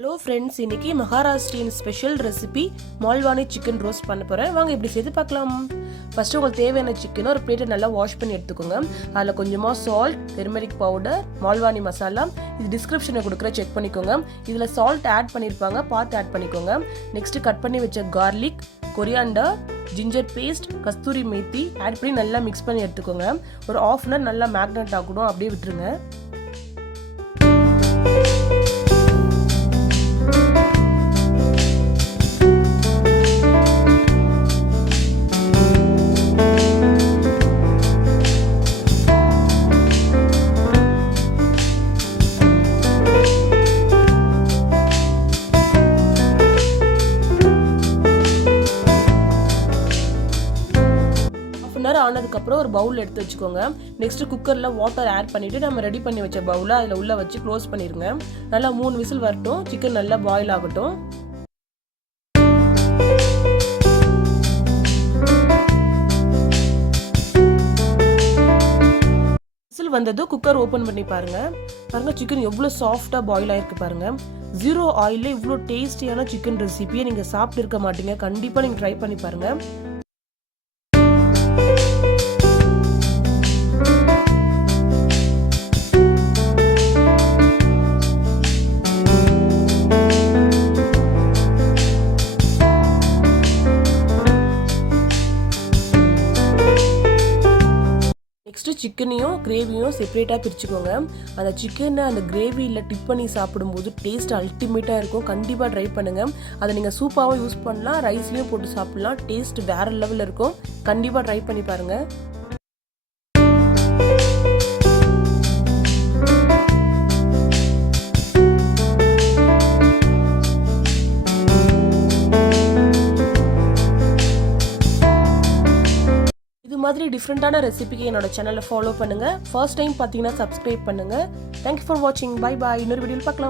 Hello friends, இன்னைக்கு Maharashtrian special recipe Malvani chicken roast பண்ண போகிறேன். வாங்க இப்படி செய்து பார்க்கலாம். ஃபஸ்ட்டு உங்களுக்கு தேவையான சிக்கனை ஒரு பிளேட்டை நல்லா வாஷ் பண்ணி எடுத்துக்கோங்க. அதில் கொஞ்சமாக salt, turmeric powder, Malvani masala, இது டிஸ்கிரிப்ஷனில் கொடுக்குற செக் பண்ணிக்கோங்க. இதில் சால்ட் ஆட் பண்ணியிருப்பாங்க, பார்த்து ஆட் பண்ணிக்கோங்க. நெக்ஸ்ட்டு கட் பண்ணி வச்ச கார்லிக், கொரியாண்டர், ஜிஞ்சர் பேஸ்ட், கஸ்தூரி மேத்தி ஆட் பண்ணி நல்லா மிக்ஸ் பண்ணி எடுத்துக்கோங்க. ஒரு ½ அன் ஹவர் நல்லா மேக்னேட் ஆகணும், அப்படியே விட்டுருங்க. ஆனதுக்கப்புறம் ஒரு பவுல் எடுத்து வச்சுக்கோங்க. நெக்ஸ்ட் குக்கர்ல வாட்டர் ஆட் பண்ணிட்டு நம்ம ரெடி பண்ணி வச்ச பவுலை அதில் உள்ள வச்சு க்ளோஸ் பண்ணிருங்க. நல்லா 3 விசில் வரட்டும். சிக்கன் நல்லா பாயில் ஆகட்டும். விசில் வந்ததும் குக்கர் ஓபன் பண்ணி பாருங்க. சிக்கன் எவ்வளவு சாஃப்டா பாயில் ஆயிருக்கு பாருங்க. 0 ஆயில்ல இவ்வளோ டேஸ்டியான சிக்கன் ரெசிபியை நீங்க சாப்பிட்டு இருக்க மாட்டீங்க. கண்டிப்பா நீங்க ட்ரை பண்ணி பாருங்க. நெக்ஸ்ட்டு சிக்கனையும் கிரேவியும் செப்பரேட்டாக பிரிச்சுக்கோங்க. அந்த சிக்கனை அந்த கிரேவியில் டிப் பண்ணி சாப்பிடும்போது டேஸ்ட் அல்டிமேட்டாக இருக்கும். கண்டிப்பாக ட்ரை பண்ணுங்கள். அதை நீங்கள் சூப்பாகவும் யூஸ் பண்ணலாம், ரைஸ்லேயும் போட்டு சாப்பிட்லாம். டேஸ்ட் வேறு லெவலில் இருக்கும். கண்டிப்பாக ட்ரை பண்ணி பாருங்கள். மாதிரி டிஃப்ரெண்டான ரெசிபிக்கு என்னோட சேனலை ஃபாலோ பண்ணுங்க. ஃபர்ஸ்ட் டைம் பார்த்தீங்கன்னா சப்ஸ்கிரைப் பண்ணுங்க. தேங்க்யூ ஃபார் வாட்சிங். Bye bye. இன்னொரு வீடியோவில் பார்க்கலாம்.